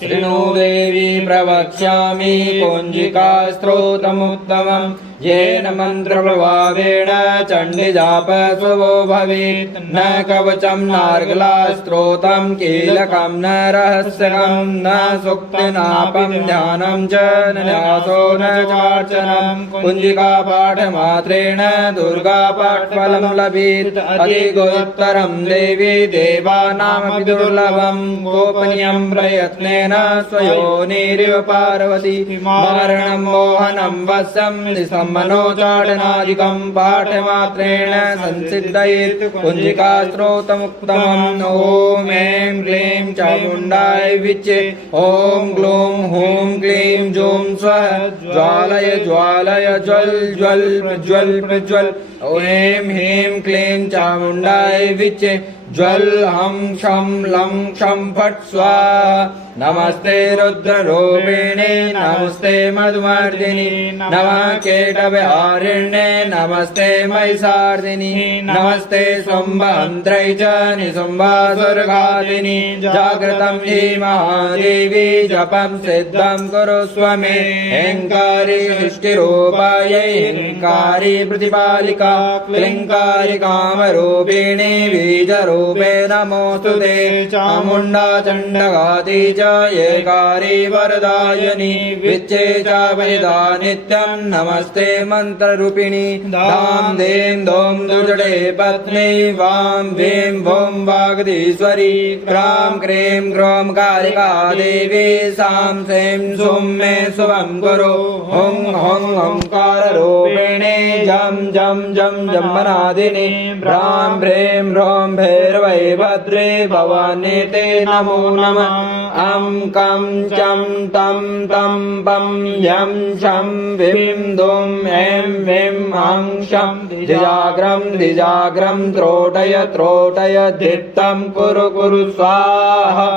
शृणु देवी प्रवक्ष्यामि कुञ्जिका स्तोत्रमुत्तमम् येन मन्त्रप्रभावेण चण्डीजापशुभो भवेत् न कवचं नार्गलास्तोत्रं कीलकं न रहस्यकं न सूक्तिनापं ध्यानं च न न्यासो न चार्चनं कुञ्जिकापाठमात्रेण दुर्गापाठफलं लभेत् अधिगोत्तरं देवी देवानामपि दुर्लभं गोपनीयं प्रयत्नेन स्वयोनिरिव पार्वती मारणं मोहनं वश्यं मनोचाटनादिकं पाठमात्रेण संसिद्धयेत् कुञ्जिका स्तोत्रमुत्तमम् ॐ ऐं क्लीं चामुण्डाय विच्चे ॐ ग्लूं हूं क्लीं जूं स्वः ज्वालय ज्वालय ज्वल ज्वल प्रज्वल प्रज्वल ऐं ह्रीं क्लीं चामुण्डाय विच्चे ज्वल हं शं लं क्षं फट् स्वाहा नमस्ते रुद्ररूपिणे नमस्ते मधुमर्दिनि नमः केटविहारिण्ये नमस्ते महिषार्दिनि नमस्ते शुम्भहन्त्रै च निशुम्भासुरघातिनि जागृतं हि महादेवी जपं सिद्धं कुरुष्व मे ह्रीङ्कारी सृष्टिरूपायै ह्रीङ्कारी प्रतिपालिका क्लीङ्कारी कामरूपिणी बीजरूपे नमोऽस्तुते चामुण्डा चण्डघाती च येकारी वरदायिनी विच्चे च वैदा नित्यं नमस्ते मन्त्ररूपिणी धां धीं धूं दुर्जटे पत्नी वां वीं भूं वागधीश्वरी क्रां क्रीं क्रों कालिका देवी सां सीं सुं मे शुभं कुरु हुं हुं ओंकाररूपिणी जं जं जं जम्मनादिनी भ्रां भ्रीं ह्रौं भैरवै भद्रे भवानी ते नमो नमः अं कं चं तं तं पं यं शं वीं दुं ऐं वीं हं शं द्विजाग्रं त्रोटय त्रोटय धित्तं कुरु कुरु स्वाहा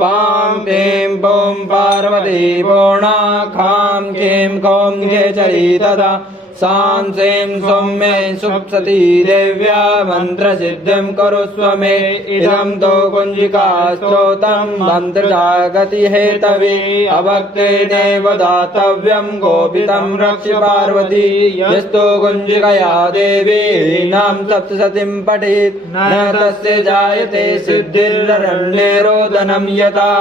वां वीं बूं पार्वती पूर्णा खां कीं कौं खेचरी तदा सां सीं सौम्ये सुप्सती देव्या मन्त्रसिद्धिं कुरुष्व मे इदं तु कुञ्जिका स्तोत्रं मन्त्रजागति हेतवे अभक्ते देव दातव्यं गोपितं रक्ष पार्वती यस्तु कुञ्जिकया देवी नाम सप्तशतीं पठेत् न तस्य जायते सिद्धिररण्ये रोदनं यथा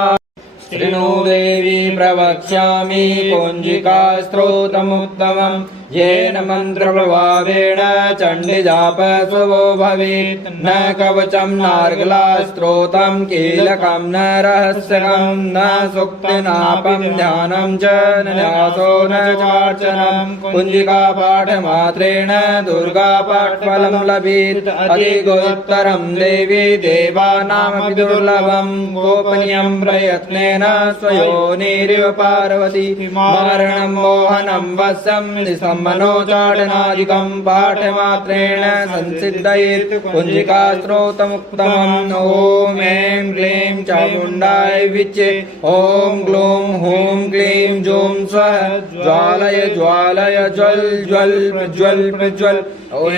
शृणु देवी प्रवक्ष्यामि कुञ्जिका स्तोत्रमुत्तमम् येन मन्त्रप्रभावेण चण्डीजापशुभो भवेत् न कवचं नार्गलास्तोत्रं कीलकं न रहस्यकं न सूक्तिनापं ध्यानं च न न्यासो न चार्चनं कुञ्जिकापाठमात्रेण दुर्गापाठफलं लभेत् अधिगोत्तरं देवी देवानामपि दुर्लभं गोपनीयं प्रयत्नेन स्वयोनिरिव पार्वती मारणं मोहनं वश्यं मनोचाटनादिकं पाठमात्रेण संसिद्धयेत् कुञ्जिका स्तोत्रमुत्तमम् ॐ ऐं क्लीं चामुण्डाय विच्चे ॐ ग्लूं हूं क्लीं जूं स्वः ज्वालय ज्वालय ज्वल ज्वल प्रज्वल प्रज्वल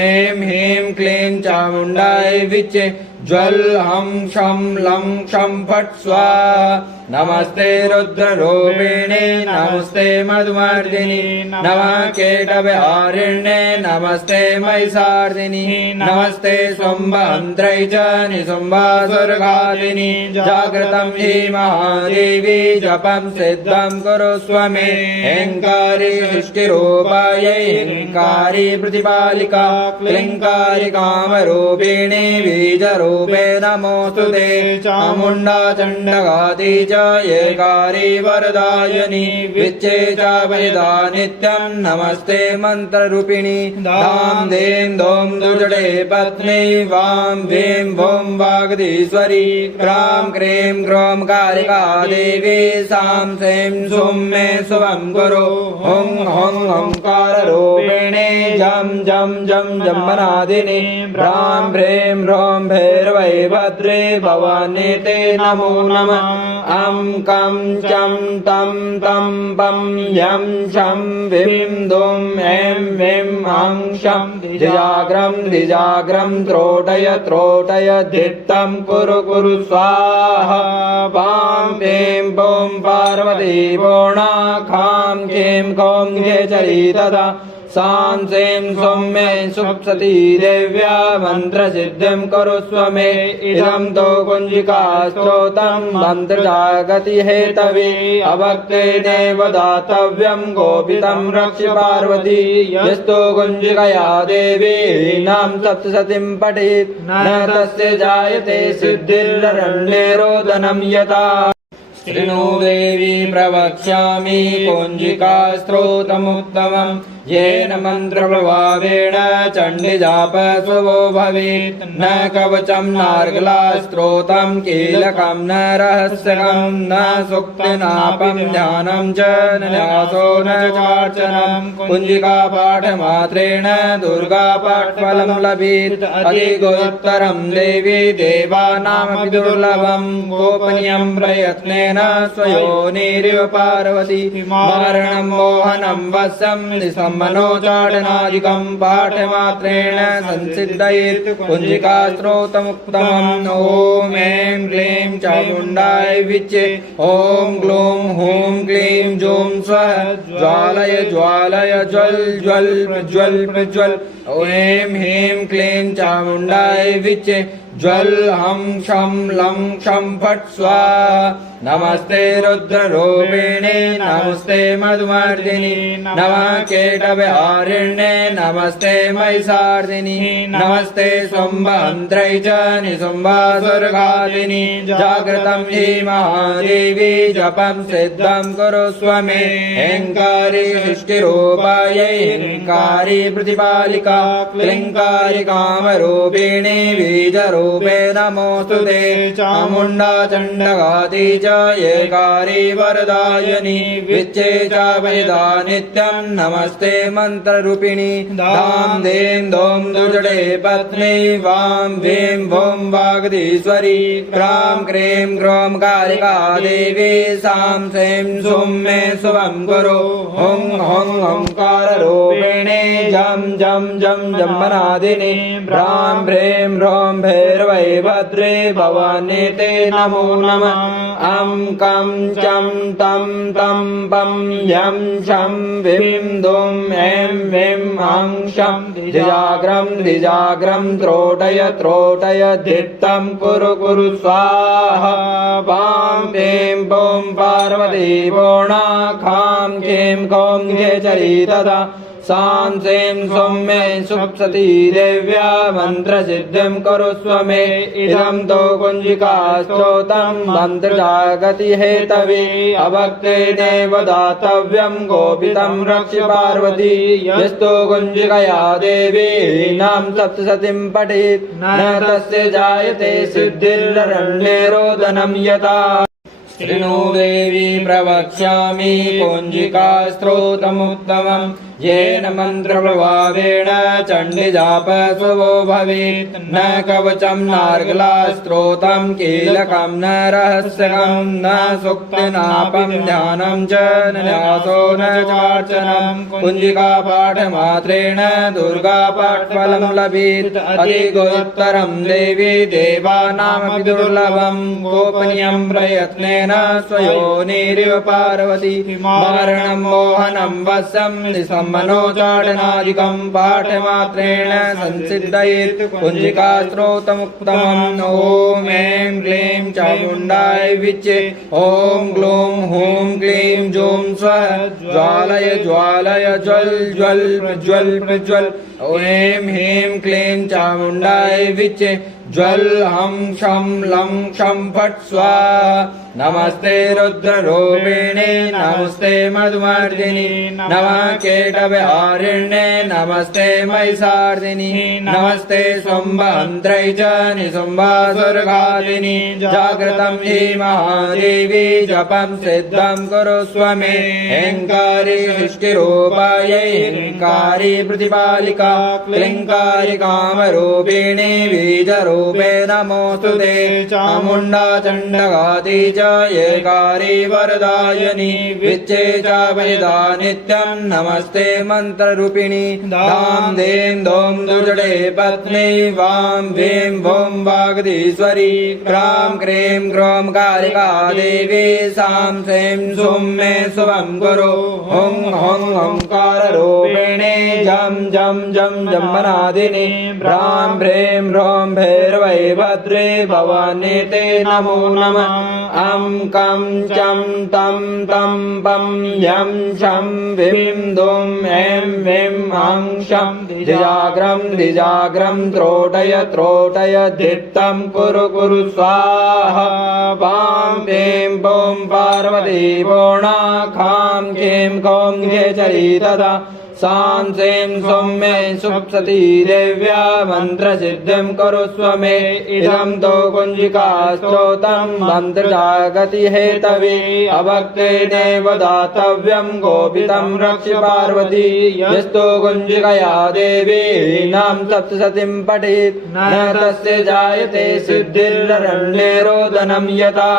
ऐं ह्रीं क्लीं चामुण्डाय विच्चे ज्वल हं शं लं क्षं फट् स्वाहा नमस्ते रुद्ररूपिणे नमस्ते मधुमर्दिनि नमः केटविहारिण्ये नमस्ते महिषार्दिनि नमस्ते शुम्भहन्त्रै च निशुम्भासुरघातिनि जागृतं हि महादेवी जपं सिद्धं कुरुष्व मे ह्रीङ्कारी सृष्टिरूपायै ह्रीङ्कारी प्रतिपालिका क्लीङ्कारी कामरूपिणी बीजरूपे नमोऽस्तुते चामुण्डा चण्डघाती च येकारी वरदायिनी विच्चे च वैदा नित्यं नमस्ते मन्त्ररूपिणी धां धीं धूं दुर्जटे पत्नी वां वीं भूं वागधीश्वरी क्रां क्रीं क्रों कालिका देवी सां सीं सुं मे शुभं कुरु हुं हुं ओंकाररूपिणी जं जं जं जम्मनादिनी भ्रां भ्रीं ह्रौं भैरवै भद्रे भवानी ते नमो नमः अं कं चं तं तं पं यं शं विं दुं ऐं विं हं शं द्विजाग्रं त्रोटय धित्तं कुरु स्वाहा वां ऐं पौं पार्वती पूर्णाखां खें कौं खेचरी तथा सां सें सौम्ये सुप्सती देव्या मन्त्रसिद्धिं कुरुष्व मे इदं तो कुञ्जिका स्तोत्रं मन्त्रजागति हेतवे अभक्ते देव दातव्यं गोपितं रक्ष पार्वती यस्तो कुञ्जिकया देवी नाम सप्तशतीं पठेत् न तस्य जायते सिद्धिर्रण्ये रोदनं यथा शृणु देवी प्रवक्ष्यामि कुञ्जिका स्तोत्रमुत्तमम् येन मन्त्रप्रभावेण चण्डीजापसुवो भवेत् न कवचं नार्गला स्तोत्रं कीलकं न रहस्यकं न सूक्तिनापं ध्यानं च न न्यासो न चार्चनं कुञ्जिकापाठमात्रेण दुर्गापाठफलं लभेत् अधिगोत्तरं देवी देवानामपि दुर्लभं गोपनीयं प्रयत्नेन स्वयोनिरिव पार्वती मारणं मोहनं वशं निशं मनोचाटनादिकं पाठमात्रेण संसिद्धयेत् कुञ्जिका स्तोत्रमुत्तमम् ॐ ऐं क्लीं चामुण्डाय विच्चे ॐ ग्लूं हूं क्लीं जूं स्वः ज्वालय ज्वल प्रज्वल ऐं ह्रीं क्लीं चामुण्डाय विच्चे ज्वल हं शं लं क्षं फट् स्वाहा नमस्ते रुद्ररूपिणे नमस्ते मधुमर्दिनि नमः केटविहारिण्ये नमस्ते महिषार्दिनि नमस्ते शुम्भहन्त्रै च निशुम्भासुरघातिनि जागृतं हि महादेवी जपं सिद्धं कुरुष्व मे ह्रीङ्कारी सृष्टिरूपायै ह्रीङ्कारी प्रतिपालिका क्लीङ्कारी कामरूपिणी बीजरूपे नमोऽस्तुते चामुण्डा चण्डघाती च एकारी वरदायिनी विच्चे च वेदा नित्यं नमस्ते मन्त्ररूपिणी धाम दें दों दुर्जटे पत्नी वां वीं भूं वागधीश्वरी क्रां क्रीं क्रों कालिका देवी सां सें सुं मे शुभं कुरु हुं हुं ओंकाररूपिणी जं जं जं जम्बनादिनी भ्रां भ्रीं ह्रौं भैरवै भद्रे भवानी ते नमो नमः अं कं चं तं तं पं यं शं विं दुं ऐं विं हं शं द्विजाग्रं त्रोटय धित्तं कुरु स्वाहा वां ऐं पौं पार्वती पूर्णाखां खें कौं खेचरी तथा सां सें सौम्ये सुप्सती देव्या मन्त्रसिद्धिं कुरुष्व मे इदं तो कुञ्जिका स्तोत्रं मन्त्रजागति हेतवे अभक्ते देव दातव्यं गोपितं रक्ष पार्वती यस्तो कुञ्जिकया देवी नाम सप्तशतीं पठेत् न तस्य जायते सिद्धिर्रण्ये रोदनं यथा शृणु देवी प्रवक्ष्यामि कुञ्जिका स्तोत्रमुत्तमम् येन मन्त्रप्रभावेण चण्डीजापसुवो भवेत् न कवचं नार्गला स्तोत्रं कीलकं न रहस्यकं न सूक्तिनापं ध्यानं च न न्यासो न चार्चनं कुञ्जिकापाठमात्रेण दुर्गापाठफलं लभेत् अधिगोत्तरं देवी देवानामपि दुर्लभं गोपनीयं प्रयत्नेन स्वयोनिरिव पार्वती मारणं मोहनं वशं निशं मनोचाटनादिकं पाठमात्रेण संसिद्धयेत् कुञ्जिका स्तोत्रमुत्तमम् ॐ ऐं क्लीं चामुण्डाय विच्चे ॐ ग्लूं हूं क्लीं जूं स्वः ज्वालय ज्वल प्रज्वल ऐं ह्रीं क्लीं चामुण्डाय विच्चे ज्वल हं शं लं क्षं फट् स्वाहा नमस्ते रुद्ररूपिणे नमस्ते मधुमर्दिनि नमः केटविहारिण्ये नमस्ते महिषार्दिनि नमस्ते शुम्भहन्त्रै च निशुम्भासुरघातिनि जागृतं हि महादेवी जपं सिद्धं कुरुष्व मे ह्रीङ्कारी सृष्टिरूपायै ह्रीङ्कारी प्रतिपालिका क्लीङ्कारी कामरूपिणी बीजरूपे नमोऽस्तुते चामुण्डा चण्डघाती च एकारी वरदायिनी विच्चे च वैदा नित्यं नमस्ते मन्त्ररूपिणी धाम धीं धूम दुर्जटे पत्नी वां वीं भूं वागधीश्वरी क्रां क्रीं क्रों कालिका देवी सां सीं सुं मे शुभं कुरु हुं हुं ओंकाररूपिणी जं जं जं जम्मनादिनी भ्रां भ्रीं ह्रौं भैरवै भद्रे भवानी ते नमो नमः अं कं चं तं तं पं यं शं वीं दुं ऐं वीं हं शं द्विजाग्रं त्रोटय धित्तं कुरु कुरु स्वाहा वां वीं बूं पार्वती पूर्णा खां कीं कौं घेचरी तदा सां सीं सौम्ये सुप्सती देव्या मन्त्रसिद्धिं कुरुष्व मे इदं तु कुञ्जिका स्तोत्रं मन्त्रजागति हेतवे अभक्ते नैव दातव्यं गोपितं रक्ष पार्वती यस्तु कुञ्जिकया देवी नाम सप्तशतीं पठेत् न तस्य जायते सिद्धिररण्ये रोदनं यथा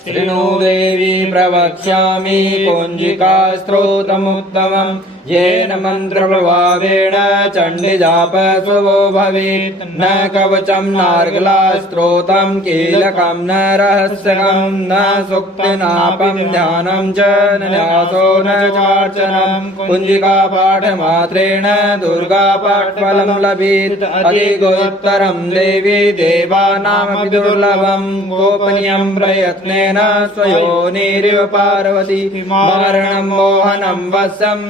शृणु देवी प्रवक्ष्यामि कुञ्जिका स्तोत्रमुत्तमम् येन मन्त्रप्रभावेण चण्डीजापस्वो भवेत् न कवचं नार्गलास्त्रोतं कीलकं न रहस्यकं न सूक्तिनापं ध्यानं च न न्यासो न चार्चनं कुञ्जिकापाठमात्रेण दुर्गापाठफलं लभेत् अधिगोत्तरं देवी देवानामपि दुर्लभं गोपनीयं प्रयत्नेन स्वयोनिरिव पार्वती मारणं मोहनं वशं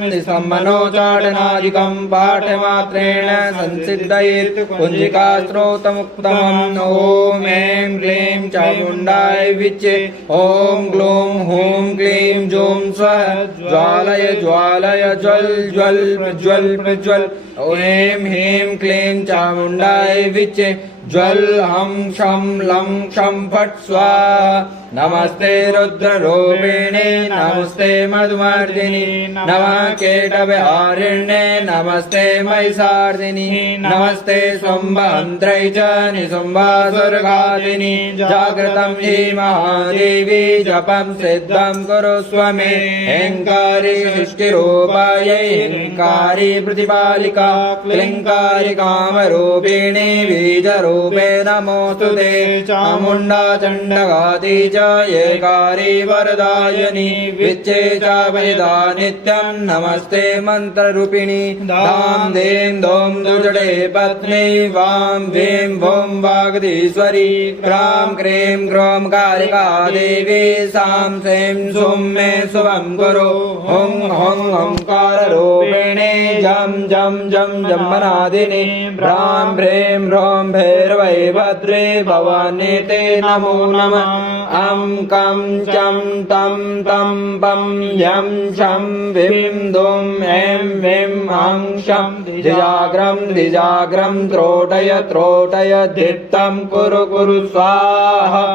मनोचाटनादिकं पाठमात्रेण संसिद्धयेत् कुञ्जिका स्तोत्रमुत्तमम् ॐ ऐं क्लीं चामुण्डाय विच्चे ॐ ग्लूं हूं क्लीं जूं स्वः ज्वालय ज्वालय ज्वल ज्वल प्रज्वल प्रज्वल ऐं ह्रीं क्लीं चामुण्डाय विच्चे ज्वल हं शं लं क्षं फट् स्वाहा नमस्ते रुद्ररूपिणे नमस्ते मधुमर्दिनि नमः केटविहारिण्ये नमस्ते महिषार्दिनि नमस्ते शुम्भहन्त्रै च निशुम्भासुरघातिनि जागृतं हि महादेवी जपं सिद्धं कुरुष्व मे ह्रीङ्कारी सृष्टिरूपायै ह्रीङ्कारी प्रतिपालिका क्लीङ्कारी कामरूपिणी बीजरूपे नमोऽस्तु ते चामुण्डा चण्डघाती एकारी वरदायिनी विच्चे च वैदा नित्यं नमस्ते मन्त्ररूपिणी धाम धीं धूम दुर्जटे पत्नी वां वीं भूं वागधीश्वरी क्रां क्रीं क्रों कालिका देवी सां सीं सुं मे शुभं कुरु हुं हुं ओंकाररूपिणी जं जं जं जम्मनादिनी भ्रां भ्रीं ह्रौं भैरवै भद्रे भवानी ते नमो नमः अं कं चं तं तं पं यं शं वीं दुं ऐं वीं हं शं द्विजाग्रं त्रोटय धित्तं कुरु कुरु स्वाहा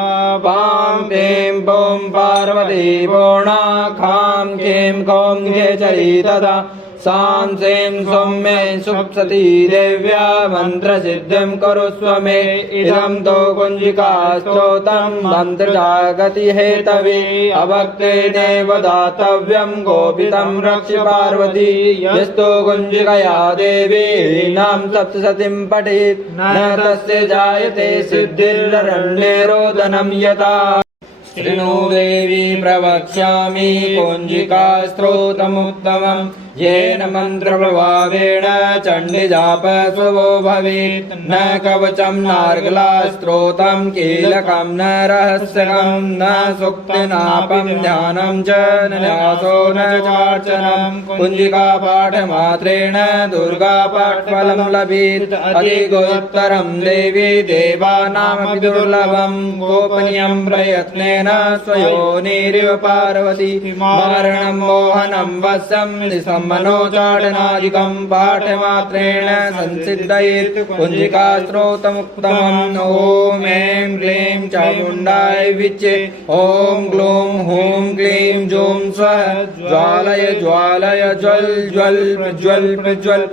वां वीं बूं पार्वती पूर्णा खां कीं कौं घेचरी तदा सां सीं सौम्ये सुप्सती देव्या मन्त्रसिद्धिं कुरुष्व मे इदं तु कुञ्जिका स्तोत्रं मन्त्रजागति हेतवे अभक्ते नैव दातव्यं गोपितं रक्ष पार्वती यस्तु कुञ्जिकया देवी नाम सप्तशतीं पठेत् न तस्य जायते सिद्धिररण्ये रोदनं यथा शृणु देवी प्रवक्ष्यामि कुञ्जिका स्तोत्रमुत्तमम् येन मन्त्रप्रभावेण चण्डीजापस्वो भवेत् न कवचं नार्गलास्त्रोतं कीलकं न रहस्यकं न सूक्तिनापं ध्यानं च न न्यासो न चार्चनं कुञ्जिकापाठमात्रेण दुर्गापाठफलं लभेत् अधिगोत्तरं देवी देवानामपि दुर्लभं गोपनीयं प्रयत्नेन स्वयोनिरिव पार्वती मारणं मोहनं वशं मनोचाटनादिकं पाठमात्रेण संसिद्धयेत् कुञ्जिका स्तोत्रमुत्तमम् ॐ ऐं क्लीं चामुण्डाय विच्चे ॐ ग्लूं हूं क्लीं जूं स्वः ज्वालय ज्वालय ज्वल ज्वल प्रज्वल प्रज्वल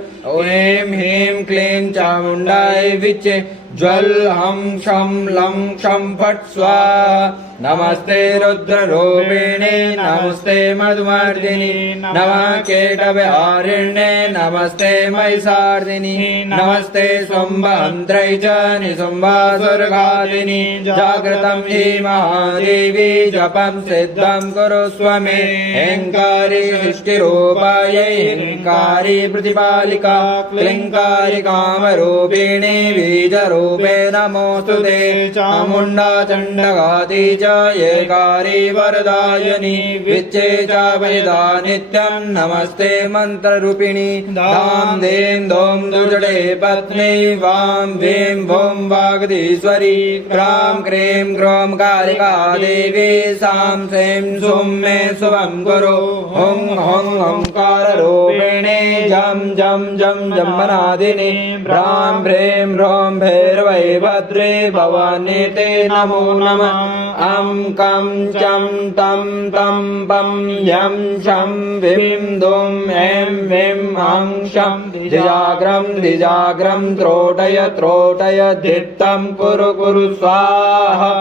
ऐं ह्रीं क्लीं चामुण्डाय विच्चे ज्वल हं शं लं क्षं फट् स्वाहा नमस्ते रुद्ररूपिणे नमस्ते मधुमर्दिनि नमः कीटविहारिण्ये नमस्ते महिषार्दिनि नमस्ते शुम्भहन्त्रै च निशुम्भासुरघातिनि जागृतं हि महादेवी जपं सिद्धं कुरुष्व मे हेङ्कारी सृष्टिरूपायै हेङ्कारी प्रतिपालिका क्लिङ्कारी कामरूपिणी बीजरूपे नमोऽस्तुते चामुण्डा चण्डघाती च एकारी वरदायिनी विच्चे च वेदा नित्यं नमस्ते मन्त्ररूपिणी धाम दें दोम दुर्जटे पत्नी वाम वें भूम वागधीश्वरी क्रां क्रीं क्रों कालिका देवी सां सें सुं मे शुभं कुरु हुं हुं ओंकाररूपिणे जं जं जं जम्बनादिनि भ्रां भ्रीं ह्रौं भैरवै भद्रे भवानी ते नमो नमः अं कं चं तं तं पं यं शं विं दुं ऐं विं हं शं द्विजाग्रं त्रोटय धित्तं कुरु स्वाहा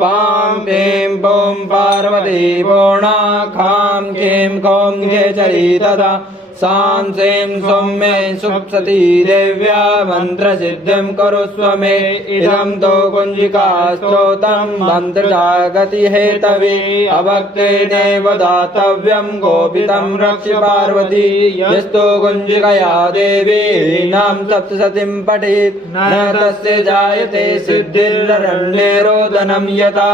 वां वें वों पार्वती पूर्णा खां क्लीं कौं खेचरी तथा सां सें सौम्ये सुप्सती देव्या मन्त्रसिद्धिं कुरुष्व मे इदं तो कुञ्जिकास्तोत्रं मन्त्रजागति हेतवे अभक्तेनैव दातव्यं गोपितं रक्ष पार्वती यस्तो कुञ्जिकया देवी नाम सप्तशतीं पठेत् न तस्य जायते सिद्धिररण्ये रोदनं यथा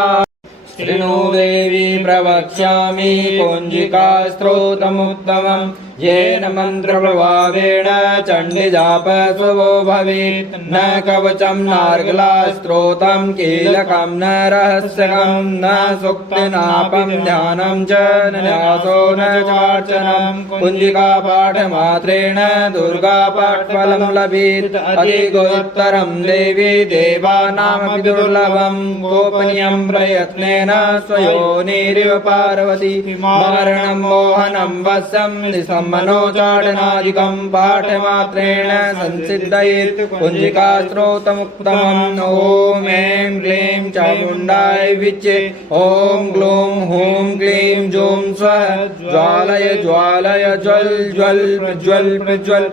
शृणु देवी प्रवक्ष्यामि कुञ्जिकास्त्रोतमुत्तमम् येन मन्त्रप्रभावेण चण्डीजापशुभो भवेत् न कवचं नार्गलास्त्रोतं कीलकं न रहस्यकं न सूक्तिनापं ध्यानं च न न्यासो न चार्चनं कुञ्जिकापाठमात्रेण दुर्गापाठफलं लभेत् अधिकोत्तरं देवी देवानामपि दुर्लभं गोपनीयं प्रयत्नेन स्वयोनिरिव पार्वती मारणं मोहनं वशं मनोचाटनादिकं पाठमात्रेण संसिद्धयेत् कुञ्जिकास्त्रोतमुत्तमम् ॐ ऐं क्लीं चामुण्डाय विच्चे ॐ ग्लूं हूं क्लीं जूं स्वः ज्वालय ज्वालय ज्वल ज्वल प्रज्वल प्रज्वल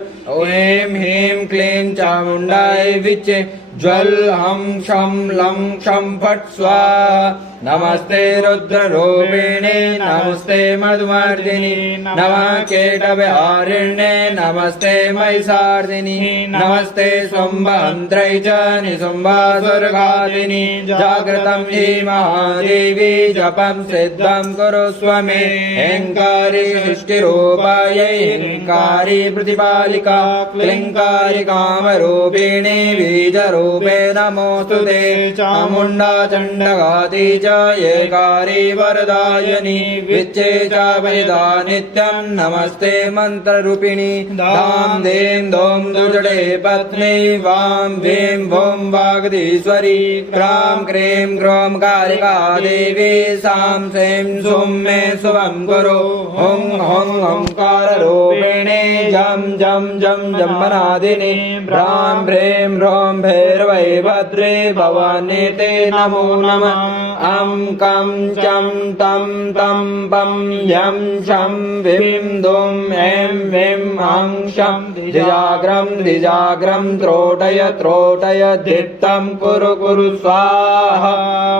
ऐं ह्रीं क्लीं चामुण्डाय विच्चे ज्वल हम शं लं क्षं फट् स्वाहा नमस्ते रुद्ररूपिणे नमस्ते मधुमर्दिनि नमः कीटविहारिण्ये नमस्ते महिषार्दिनि नमस्ते शुम्भहन्त्रै च निशुम्भासुरघातिनि जागृतं हि महादेवी जपं सिद्धं कुरुष्व मे हेङ्कारी सृष्टिरूपायै हेङ्कारी प्रतिपालिका क्लिङ्कारी कामरूपिणी बीजरूपे नमोऽस्तुते चामुण्डा चण्डघाती च एकारी वरदायिनी विच्चे च वेदा नित्यं नमस्ते मन्त्ररूपिणी धाम दें दों दुर्जटे पत्नी वां वें भूम वागधीश्वरी क्रां क्रीं क्रों कालिका देवी सां सें सुं मे शुभं कुरु हुं हुं ओंकाररूपिणे जं जं जं जम्बनादिनि भ्रां भ्रीं ह्रौं भैरवै भद्रे भवानी ते नमो नमः अं कं चं तं तं पं यं शं विं दुं ऐं विं हं शं द्विजाग्रं त्रोटय धित्तं कुरु स्वाहा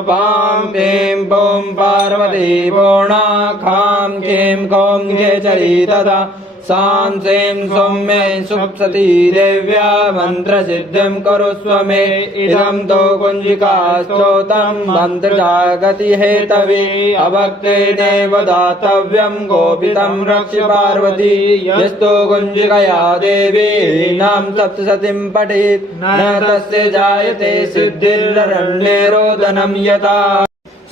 वां वें वों पार्वती पूर्णा खां क्लीं कौं खेचरी तथा सां सें सौम्ये सुप्सती देव्या मन्त्रसिद्धिं कुरुष्व मे इदं तो कुञ्जिकास्तोत्रं मन्त्रजागति हेतवे अभक्तेनैव दातव्यं गोपितं रक्ष पार्वती यस्तो कुञ्जिकया देवी नाम सप्तशतीं पठेत् न तस्य जायते सिद्धिररण्ये रोदनं यथा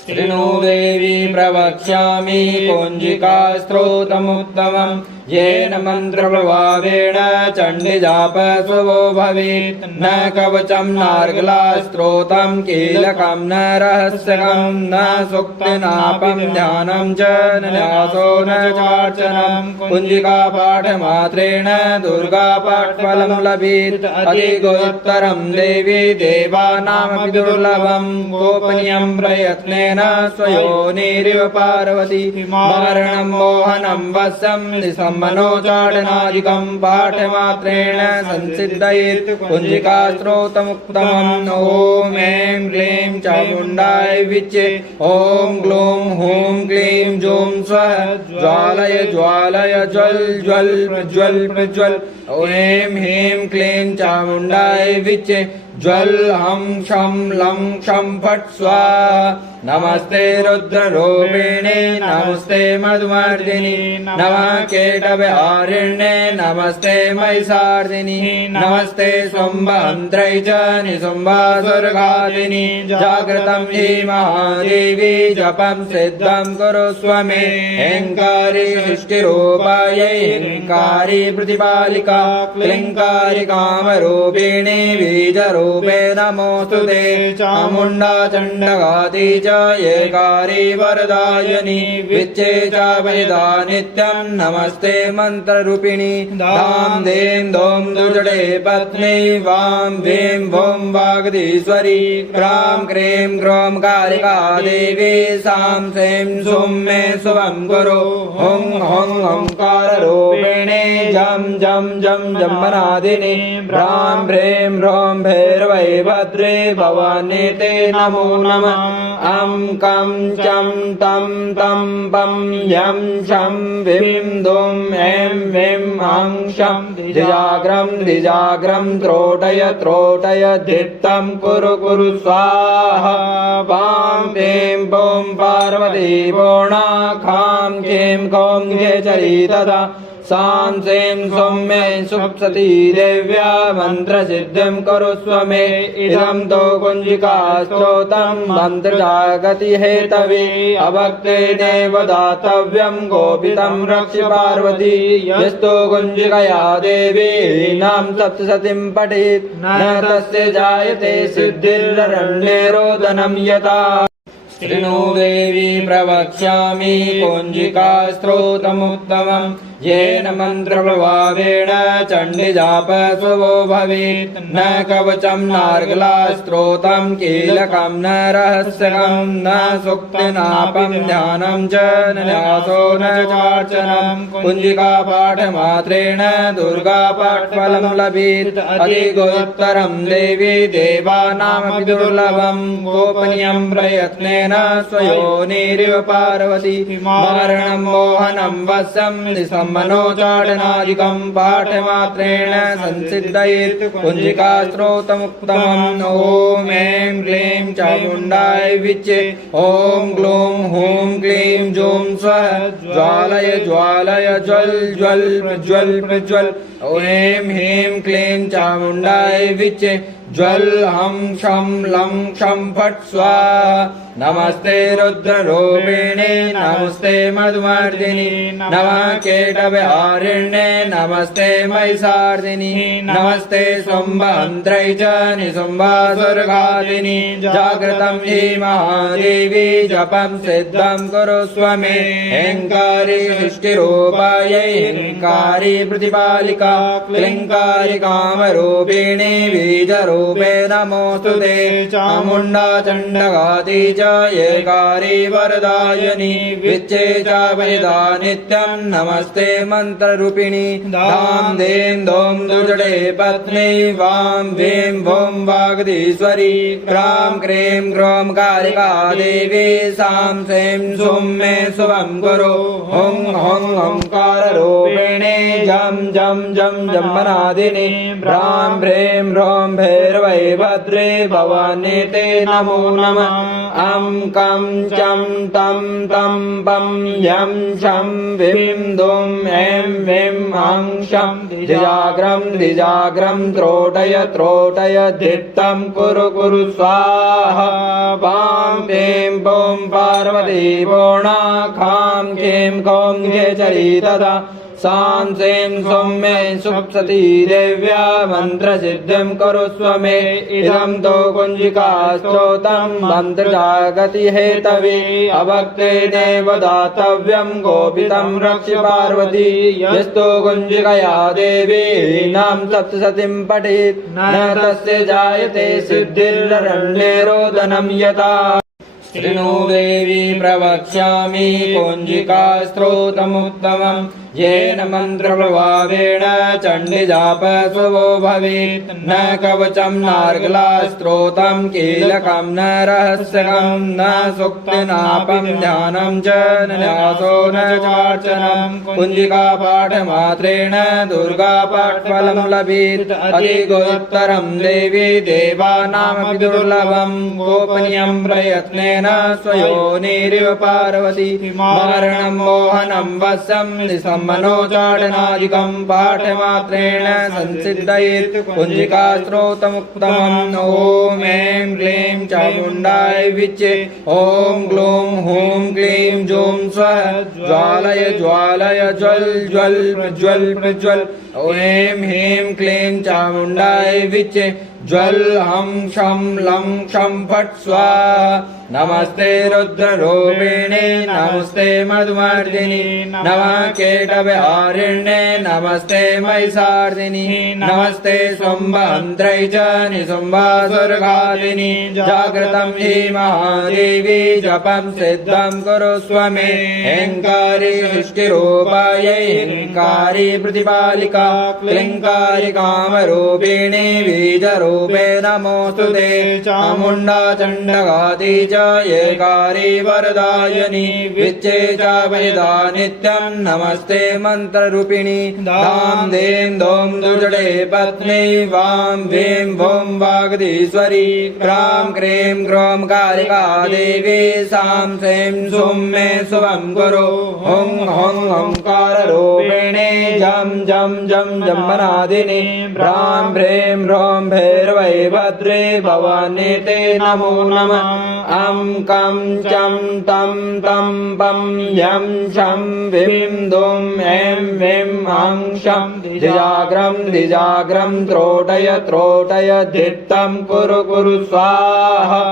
शृणु देवी प्रवक्ष्यामि कुञ्जिकास्त्रोतमुत्तमम् येन मन्त्रप्रभावेण चण्डीजापशुभो भवेत् न कवचं नार्गलास्त्रोतं कीलकं न रहस्यकं न सूक्तिनापं ध्यानं च न न्यासो न चार्चनं कुञ्जिकापाठमात्रेण दुर्गापाठफलं लभेत् अधिकोत्तरं देवी देवानामपि दुर्लभं गोपनीयं प्रयत्नेन स्वयोनिरिव पार्वती मारणं मोहनं वशं निसम्मनोचाटनादिकं पाठमात्रेण संसिद्धयेत् कुञ्जिकास्त्रोतमुत्तमम् ॐ ऐं क्लीं चामुण्डाय विच्चे ॐ ग्लूं हूं क्लीं जूं स्वः ज्वालय ज्वालय ज्वल ज्वल प्रज्वल प्रज्वल ऐं ह्रीं क्लीं चामुण्डाय विच्चे ज्वल हं शं लं क्षं फट् स्वाहा नमस्ते रुद्ररूपिणे नमस्ते मधुमर्दिनि नमः केटविहारिण्ये नमस्ते महिषार्दिनि नमस्ते शुम्भहन्त्रै च निशुम्भासुरघातिनि जागृतं हि महादेवी जपं सिद्धं कुरुष्व मे ह्रीङ्कारी सृष्टिरूपायै ह्रीङ्कारी प्रतिपालिका क्लीङ्कारी कामरूपिणी बीजरूपे नमोऽस्तु ते चामुण्डा चण्डघाती येकारी वरदायिनी विच्चे च वैदा नित्यं नमस्ते मन्त्ररूपिणी दां दें दों दुर्जटे पत्नी वां वीं भूं वागधीश्वरी क्रां क्रीं क्रों कालिका देवी सां सें सुं मे शुभं कुरु हुं हुं ओंकाररूपिणी जं जं जं जम्मनादिनी भ्रां भ्रीं ह्रौं भैरवै भद्रे भवानी ते नमो नमः अं कं चं तं तं पं यं शं विं दुं ऐं विं हं शं द्विजाग्रं त्रोटय त्रोटय धित्तं कुरु कुरु स्वाहा वां ऐं पौं पार्वती पूर्णा खां क्लीं कौं घेचरी तथा सां सें सौम्ये सुप्सती देव्या मन्त्रसिद्धिं कुरुष्व मे इदं तु कुञ्जिकास्त्रोतं मन्त्रजागति हेतवे अभक्तेनेव दातव्यं गोपितं रक्ष पार्वती यस्तु कुञ्जिकया देवी नाम सप्तशतीं पठेत् न तस्य जायते सिद्धिररण्ये रोदनं यथा शृणु देवी प्रवक्ष्यामि कुञ्जिकास्त्रोतमुत्तमम् येन मन्त्रप्रभावेण चण्डीजापस्वो भवेत् न कवचं नार्गलास्त्रोतं कीलकं न रहस्यकं न सूक्तिनापं ध्यानं च न न्यासो न चार्चनं कुञ्जिकापाठमात्रेण दुर्गापाठफलं लभेत् अधिगोत्तरं देवी देवानामपि दुर्लभं गोपनीयं प्रयत्नेन स्वयोनिरिव पार्वती मारणं मोहनं वशं मनोचाटनादिकं पाठमात्रेण संसिद्धयेत् कुञ्जिकास्त्रोतमुत्तमम् ॐ ऐं क्लीं चामुण्डाय विच्चे ॐ ग्लूं हूं क्लीं जूं स्वः ज्वालय ज्वालय ज्वल ज्वल प्रज्वल प्रज्वल ऐं ह्रीं क्लीं चामुण्डाय विच्चे ज्वल हं शं लं क्षं फट् स्वाहा नमस्ते रुद्ररूपिणे नमस्ते मधुमर्दिनि नमः केटविहारिण्ये नमस्ते महिषार्दिनि नमस्ते शुम्भहन्त्रै च निशुम्भासुरघातिनि जागृतं हि महादेवी जपं सिद्धं कुरुष्व मे ह्रीङ्कारी सृष्टिरूपायै ह्रीङ्कारी प्रतिपालिका क्लीङ्कारी कामरूपिणी बीजरूपे नमोऽस्तु ते चामुण्डा चण्डघाती च येकारी वरदायिनी विच्चे च वैदा नित्यं नमस्ते मन्त्ररूपिणी दां दें दों दुर्जटे पत्नी वां वीं भूं वागधीश्वरी क्रां क्रीं क्रों कालिका देवी सां सें सुं मे शुभं कुरु हुं हुं ओंकाररूपिणी जं जं जं जम्मनादिनी भ्रां भ्रीं ह्रौं भैरवै भद्रे भवानी ते नमो नमः अं कं चं तं तं पं यं शं विं दुं ऐं विं हं शं द्विजाग्रं त्रोटय त्रोटय धित्तं कुरु कुरु स्वाहा वां ऐं पौं पार्वती पूर्णा खां क्लीं कौं घेचरी तथा सां सें सौम्ये सुप्सती देव्या मन्त्रसिद्धिं कुरुष्व मे इदं तु कुञ्जिकास्त्रोतं मन्त्रजागति हेतवे अभक्तेनेव दातव्यं गोपितं रक्ष पार्वती यस्तु कुञ्जिकया देवी नाम सप्तशतीं पठेत् न तस्य जायते सिद्धिररण्ये रोदनं यथा शृणु देवी प्रवक्ष्यामि कुञ्जिका स्तोत्रमुत्तमम् येन मन्त्रप्रभावेण चण्डीजापशुभो भवेत् न कवचं नार्गलास्त्रोतं कीलकं न रहस्यकं न सूक्तिनापं ध्यानं च न न्यासो न चार्चनं कुञ्जिकापाठमात्रेण दुर्गापाठफलं लभेत् अधिगोत्तरं देवी देवानामपि दुर्लभं गोपनीयं प्रयत्नेन स्वयोनिरिव पार्वती मारणं मोहनं वशं मनोचाटनादिकं पाठमात्रेण संसिद्धयेत् कुञ्जिका स्तोत्रमुत्तमम् ॐ ऐं क्लीं चामुण्डाय विच्चे ॐ ग्लूं हूं क्लीं जूं स्वः ज्वालय ज्वालय ज्वल ज्वल प्रज्वल प्रज्वल ऐं ह्रीं क्लीं चामुण्डाय विच्चे ज्वल हं शं लं क्षं फट् स्वाहा नमस्ते रुद्ररूपिणे नमस्ते मधुमर्दिनि नमः केटविहारिण्ये नमस्ते महिषार्दिनि नमस्ते शुम्भहन्त्रै च निशुम्भासुरघातिनि जागृतं हि महादेवी जपं सिद्धं कुरुष्व मे ह्रीङ्कारी सृष्टिरूपायै ह्रीङ्कारी प्रतिपालिका क्लीङ्कारी कामरूपिणी बीजरूपे नमोऽस्तुते चामुण्डा चण्डघाती च एकारी वरदायिनी विच्चे च वैदा नित्यं नमस्ते मन्त्ररूपिणी धां दें दों दुर्जटे पत्नी वां वीं भूं वागधीश्वरी क्रां क्रीं क्रों कालिका देवी सां सें सुं मे शुभं कुरु हुं हुं ओंकाररूपिणी जं जं जं जम्मनादिनी भ्रां भ्रीं ह्रौं भैरवै भद्रे भवानी ते नमो नमः अं कं चं तं तं पं यं शं विं दुं ऐं वीं हं शं द्विजाग्रं त्रोटय त्रोटय धित्तं कुरु कुरु स्वाहा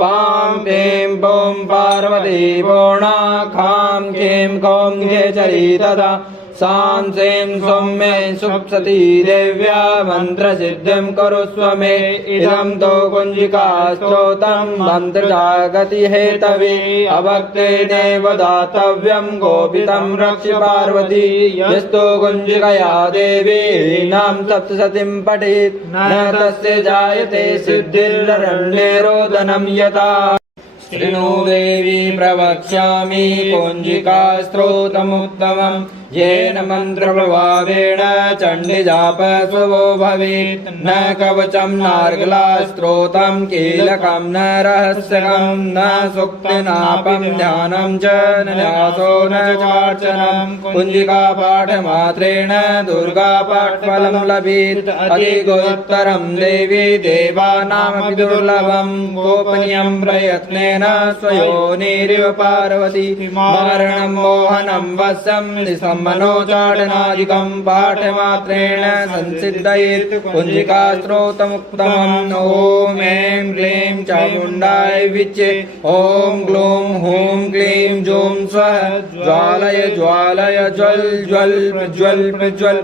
वां वीं बूं पार्वती पूर्णा खां कीं कौं घेचरी तदा सां सें सौम्ये सुप्सती देव्या मन्त्रसिद्धिं कुरुष्व मे इदं तु कुञ्जिका स्तोत्रं मन्त्रजागति हेतवे अभक्ते देव दातव्यं गोपितं रक्ष पार्वती यस्तु कुञ्जिकया देवी नां सप्तशतीं पठेत् न तस्य जायते सिद्धिर्रण्ये रोदनं यथा शृणु देवी प्रवक्ष्यामि कुञ्जिका स्तोत्रमुत्तमम् येन मन्त्रप्रभावेण चण्डीजापशुभो भवेत् न कवचं नार्गलास्त्रोतं कीलकं न रहस्यकं न सूक्तिनापं ध्यानं च न न्यासो न चार्चनं कुञ्जिकापाठमात्रेण दुर्गापाठफलं लभेत् अधिगोत्तरं देवी देवानामपि दुर्लभं गोपनीयं प्रयत्नेन स्वयोनिरिव पार्वती मारणं मोहनं वशं मनोचाटनादिकं पाठमात्रेण संसिद्धयेत् कुञ्जिका स्तोत्रमुत्तमम् ॐ ऐं क्लीं चामुण्डाय विच्चे ॐ ग्लूं हूं क्लीं जूं स्वः ज्वालय ज्वालय ज्वल ज्वल प्रज्वल प्रज्वल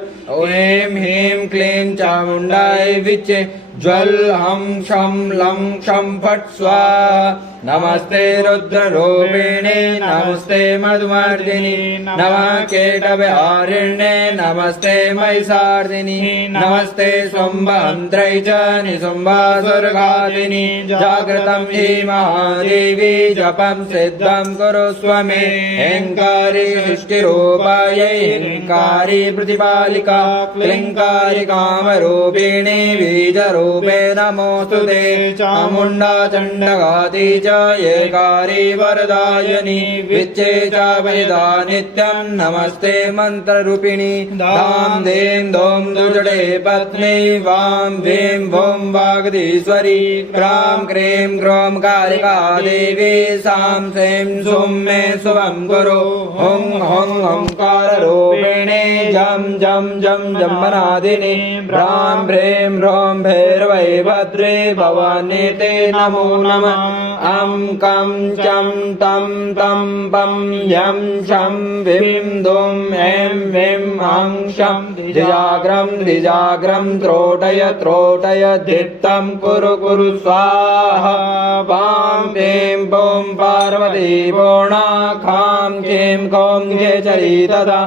ऐं ह्रीं क्लीं चामुण्डाय विच्चे ज्वल हं शं लं क्षं फट् स्वाहा नमस्ते रुद्ररूपिणे नमस्ते मधुमर्दिनि नमः केटविहारिण्ये नमस्ते महिषार्दिनि नमस्ते शुम्भहन्त्रै च निशुम्भासुरघातिनि जागृतं हि महादेवी जपं सिद्धं कुरुष्व मे ह्रीङ्कारी सृष्टिरूपायै ह्रीङ्कारी प्रतिपालिका क्लीङ्कारी कामरूपिणी बीजरूपे नमोऽस्तुते चामुण्डा चण्डघाती च एकारी वरदायिनी विच्चे च वैदा नित्यं नमस्ते मन्त्ररूपिणी धां दें दों दुर्जटे पत्नी वां वीं भूं वागधीश्वरी क्रां क्रीं क्रों कालिका देवी सां सें सुं मे शुभं कुरु हुं हुं ओंकाररूपिणी जं जं जं जम्मनादिनी भ्रां भ्रीं ह्रौं भैरवै भैरवै भद्रे भवानी ते नमो नमः अं कं चं तं तं पं यं शं विं दुं ऐं विं हं शं द्विजाग्रं त्रोटय धित्तं कुरु स्वाहा वां ऐं बौं पार्वती पूर्णा खां खें खौं खेचरी तथा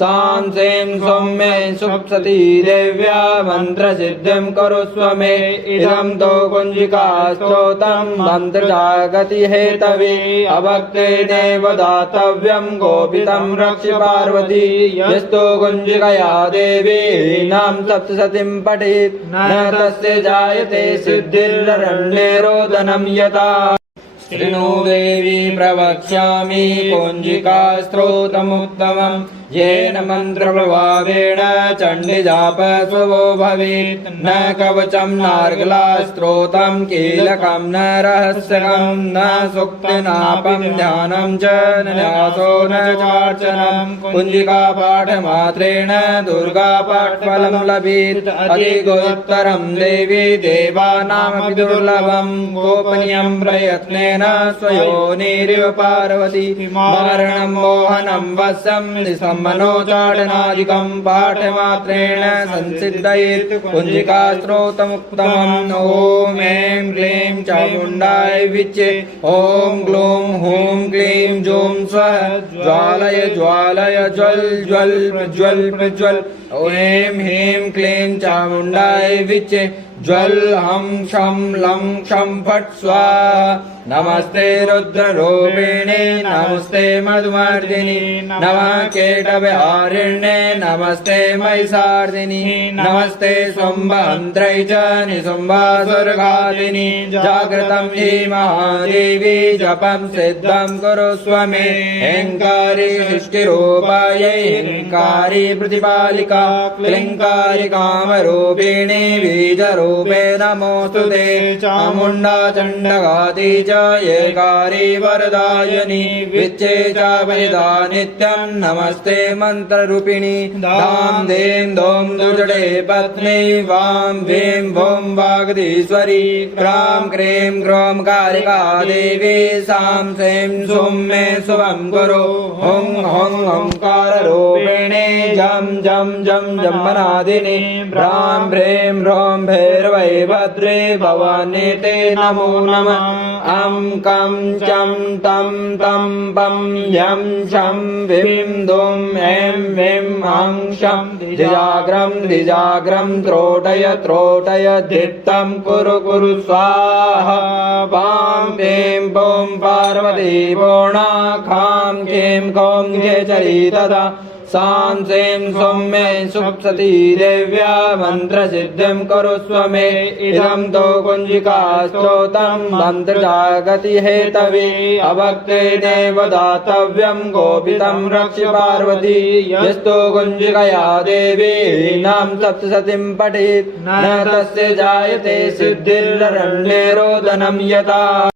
सां सें सौम्ये सुप्सती देव्या मन्त्रसिद्धिं कुरुष्व मे इदं तो कुञ्जिका स्तोत्रं मन्त्रजागति हेतवे अभक्तेनेव दातव्यं गोपितं रक्ष पार्वती यस्तो कुञ्जिकया देवी नाम सप्तशतीं पठेत् न तस्य जायते सिद्धिर्रण्ये रोदनं यथा शृणु देवी प्रवक्ष्यामि कुञ्जिका स्तोत्रमुत्तमम् येन मन्त्रप्रभावेण चण्डीजापस्वो भवेत् न कवचं नार्गलास्त्रोतं कीलकं न रहस्यकं न सूक्तिनापं ध्यानं च न न्यासो न चार्चनं कुञ्जिकापाठमात्रेण दुर्गापाठफलं लभेत् अधिकोत्तरं देवी देवानामपि दुर्लभं गोपनीयं प्रयत्नेन स्वयोनिरिव पार्वती मारणं मोहनं वशं निशं मनोचाटनादिकं पाठमात्रेण संसिद्धयेत् कुञ्जिका स्तोत्रमुत्तमम् ॐ ऐं क्लीं चामुण्डाय विच्चे ॐ ग्लूं हूं क्लीं जूं स्वः ज्वालय ज्वल प्रज्वल ऐं ह्रीं क्लीं चामुण्डाय विच्चे ज्वल हं शं लं क्षं फट् स्वाहा नमस्ते रुद्ररूपिणे नमस्ते मधुमर्दिनि नमः केटविहारिण्ये नमस्ते महिषार्दिनि नमस्ते शुम्भहन्त्रै च निशुम्भासुरघातिनि जागृतं हि महादेवी जपं सिद्धं कुरुष्व मे ह्रीङ्कारी सृष्टिरूपायै ह्रीङ्कारी प्रतिपालिका क्लीङ्कारी कामरूपिणी बीजरूपे नमोऽस्तु ते चामुण्डा चण्डघाती च एकारी वरदायिनी विच्चे च वेदा नित्यं नमस्ते मन्त्ररूपिणी धाम दें दों दुर्जटे पत्नी वां वीं भौं वागधीश्वरी क्रां क्रीं क्रों कारिका देवी सां सें सौम्ये शुभं कुरु हुं हुं ओंकाररूपिणी जं जं जं जम्बनादिनी भ्रां भ्रीं ह्रौं भैरवै भद्रे भवानी ते नमो नमः अं कं चं तं तं पं यं शं विं दुं ऐं विं हं शं द्विजाग्रं त्रोटय धित्तं कुरु स्वाहा वां ऐं बौं पार्वती पूर्णा खां खें खौं खेचरी तथा सां सें सौम्ये सुप्सती देव्या मन्त्रसिद्धिं कुरुष्व मे इदं तो कुञ्जिका स्तोत्रं मन्त्रजागति हेतवे अभक्तेनेव दातव्यं गोपितं रक्ष पार्वती यस्तो कुञ्जिकया देवी नाम सप्तशतीं पठेत् न तस्य जायते सिद्धिर्रण्ये रोदनं यथा